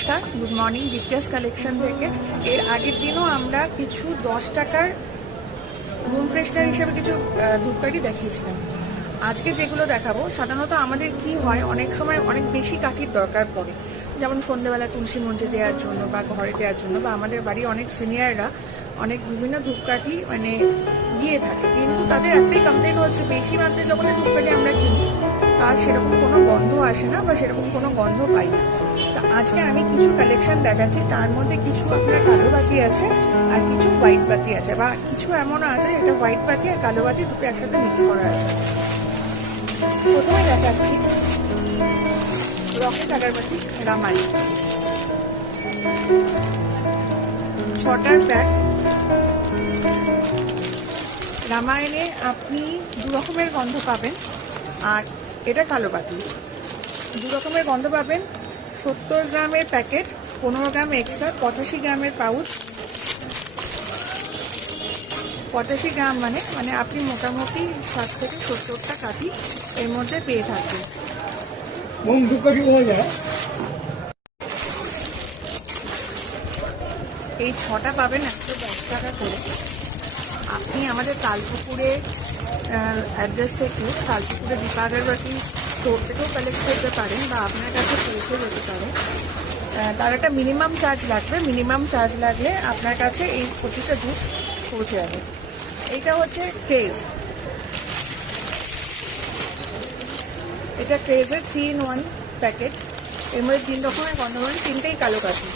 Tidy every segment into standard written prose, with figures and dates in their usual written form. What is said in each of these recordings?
নমস্কার, good morning. দিত্যাস collection থেকে এর আগের দিনও আমরা কিছু 10 টাকার রুম ফ্রেশনার হিসেবে কিছু ধূপকাঠি দেখিয়েছিলাম। আজকে যেগুলো দেখাবো, সাধারণত আমাদের কি হয়, অনেক সময় অনেক বেশি কাঠির দরকার পড়ে, যেমন সন্ধ্যেবেলা তুলসী মঞ্চে দেওয়ার জন্য বা ঘরে দেওয়ার জন্য, বা আমাদের বাড়ির অনেক সিনিয়ররা অনেক বিভিন্ন ধূপকাঠি দিয়ে থাকে। কিন্তু তাদের একটাই কমপ্লেন হচ্ছে, বেশি মাত্রায় যখন ধূপকাঠি আমরা কিনি তার সেরকম কোনো গন্ধ আসে না বা সেরকম কোনো গন্ধ পাই না। তা আজকে আমি কিছু কালেকশন দেখাচ্ছি, তার মধ্যে কিছু আপনার কালো বাতি আছে আর কিছু হোয়াইট বাতি আছে, বা কিছু এমন আছে এটা হোয়াইট বাতি আর কালো বাতি দুটো একসাথে মিক্স করা আছে। প্রথমে দেখাচ্ছি রকেট আগারবাতি রামায়ণ, 6টার প্যাক। রামায়ণে আপনি দু রকমের গন্ধ পাবেন, আর এটা কালো বাতি, দু রকমের গন্ধ পাবেন। 70 গ্রামের প্যাকেট, 15 গ্রাম এক্সট্রা, 85 গ্রামের পাউচ। 85 গ্রাম মানে আপনি মোটামুটি 60 থেকে 70টা কাঠি এর মধ্যে পেয়ে থাকবেন। এই 6টা পাবেন 110 টাকা করে। আপনি আমাদের তালপুকুরে অ্যাড্রেস থেকে, তালপুকুরে দীপা আগরবাতি স্টোর থেকেও কালেক্ট করতে পারেন, বা আপনার কাছে পৌঁছে যেতে পারে। তার একটা মিনিমাম চার্জ লাগবে, মিনিমাম চার্জ লাগলে আপনার কাছে এই প্রতিটা ধূপ পৌঁছে যাবে। এইটা হচ্ছে ক্রেজ, এটা ক্রেজের 3-in-1 প্যাকেট। এর মধ্যে 3 রকমের গন্ধ পাবেন, 3টাই কালো কাঠি।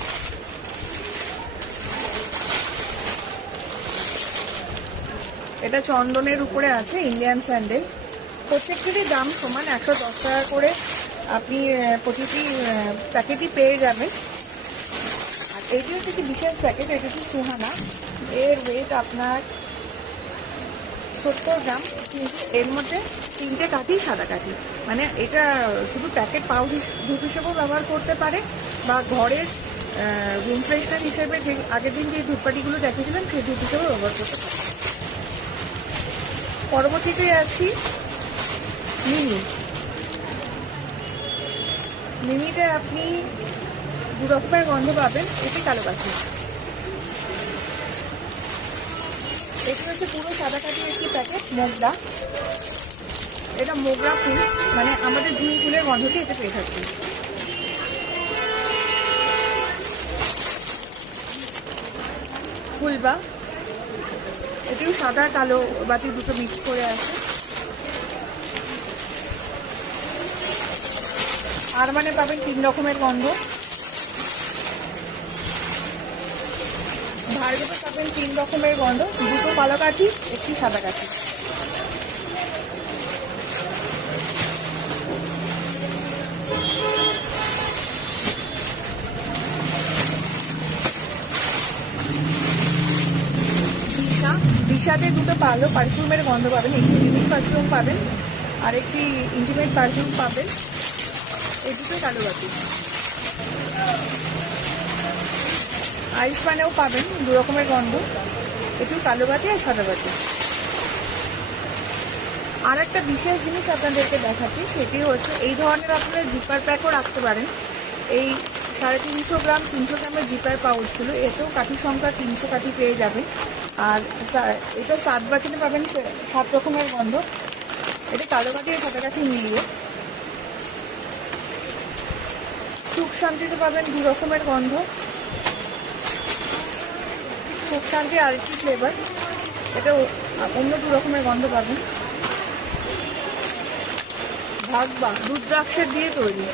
এটা চন্দনের উপরে আছে, ইন্ডিয়ান স্যান্ডেল। প্রত্যেকটিরই দাম সমান, 110 টাকা করে আপনি প্রতিটি প্যাকেটই পেয়ে যাবেন। আর এটি হচ্ছে কি বিশেষ প্যাকেট, এটি হচ্ছে সুহানা। এর ওয়েট আপনার 70 গ্রাম, কিন্তু এর মধ্যে 3টে কাঠি সাদা কাঠি। মানে এটা শুধু প্যাকেট পাউচ ধূপ হিসেবেও ব্যবহার করতে পারে, বা ঘরের রুম ফ্রেশনার হিসেবে যে আগের দিন যে ধূপকাঠিগুলো দেখেছিলেন সেই ধূপ হিসেবেও ব্যবহার করতে পারে। পরবর্তীতে আছি মিনিতে আপনি দু রকমের গন্ধ পাবেন। এটি কালো কাঠি, এটি হচ্ছে পুরো সাদা কাঠির একটি প্যাকেট। মোগরা, এটা মোগরা ফুল, মানে আমাদের জুঁই ফুলের গন্ধটি এতে পেয়ে থাকবে। ফুলবা, এটিও সাদা কালো বাতি দুটো মিক্স করে আছে। আর পাবেন 3 রকমের গন্ধ। ভার্গবে পাবেন 3 রকমের গন্ধ, দুটো কালো কাঠি, একটি সাদা কাঠি। দিশাতে দুটো ভালো পারফিউমের গন্ধ পাবেন, একটি লিভিং পারফিউম পাবেন আর একটি ইন্টিমেট পারফিউম পাবেন। এই দুটোই কালো বাতি। আয়ুষ্মানেও পাবেন 2 রকমের গন্ধ, এটিও কালো বাতি আর সাদা বাতি। আর একটা বিশেষ জিনিস আপনাদেরকে দেখাচ্ছি, সেটি হচ্ছে এই ধরনের আপনারা জিপার প্যাকও রাখতে পারেন। এই 350 গ্রাম 300 গ্রামের জিপার পাউচগুলো, এতেও কাঠি সংখ্যা 300 কাঠি পেয়ে যাবেন। আর এটা 7 বাচনে পাবেন 7 রকমের গন্ধ। এটা কালো কাঠি আর সাদা কাঠি মিলিয়ে। সুখ শান্তিতে পাবেন 2 রকমের গন্ধ, সুখ শান্তি আরেকটি ফ্লেভার, এটা অন্য 2 রকমের গন্ধ পাবেন। ভাগবা, রুদ্রাক্ষের দিয়ে তৈরি,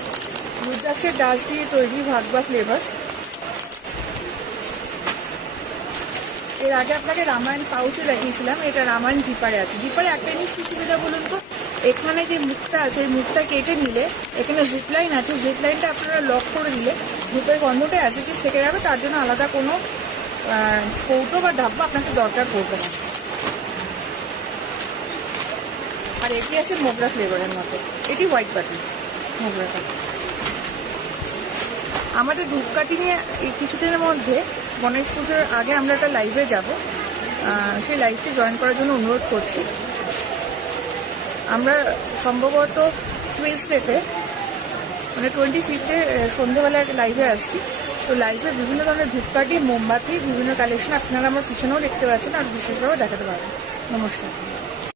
রুদ্রাক্ষের ডাস্ট দিয়ে তৈরি ভাগবা ফ্লেভার। এর আগে আপনাকে রামায়ণ পাউচে দেখিয়েছিলাম, এটা রামায়ণ জিপারে আছে। জিপারে একটা জিনিস কি সুবিধা বলুন তো, এখানে যে মুখটা আছে এই মুখটা কেটে নিলে এখানে জিপ লাইন আছে, জিপ লাইনটা আপনারা লক করে দিলে ধূপের গন্ধটা আছে কি থেকে যাবে, তার জন্য আলাদা কোনো কৌটো বা ডাব্বা আপনাকে দরকার পড়বে না। আর এটি আছে মোগরা ফ্লেভারের মতো, এটি হোয়াইট বাটি মোগরাটা। আমাদের ধূপকাঠি নিয়ে এই কিছুদিনের মধ্যে গণেশ পুজোর আগে আমরা একটা লাইভে যাব, সেই লাইভটি জয়েন করার জন্য অনুরোধ করছি। আমরা সম্ভবত টুয়েসডেতে মানে 25 সন্ধ্যেবেলা একটা লাইভে আসছি। তো লাইভে বিভিন্ন ধরনের ধূপকাঠি, মোমবাতি, বিভিন্ন কালেকশন আপনারা আমার পিছনেও দেখতে পাচ্ছেন, আর বিশেষভাবে দেখাতে পারবেন। নমস্কার।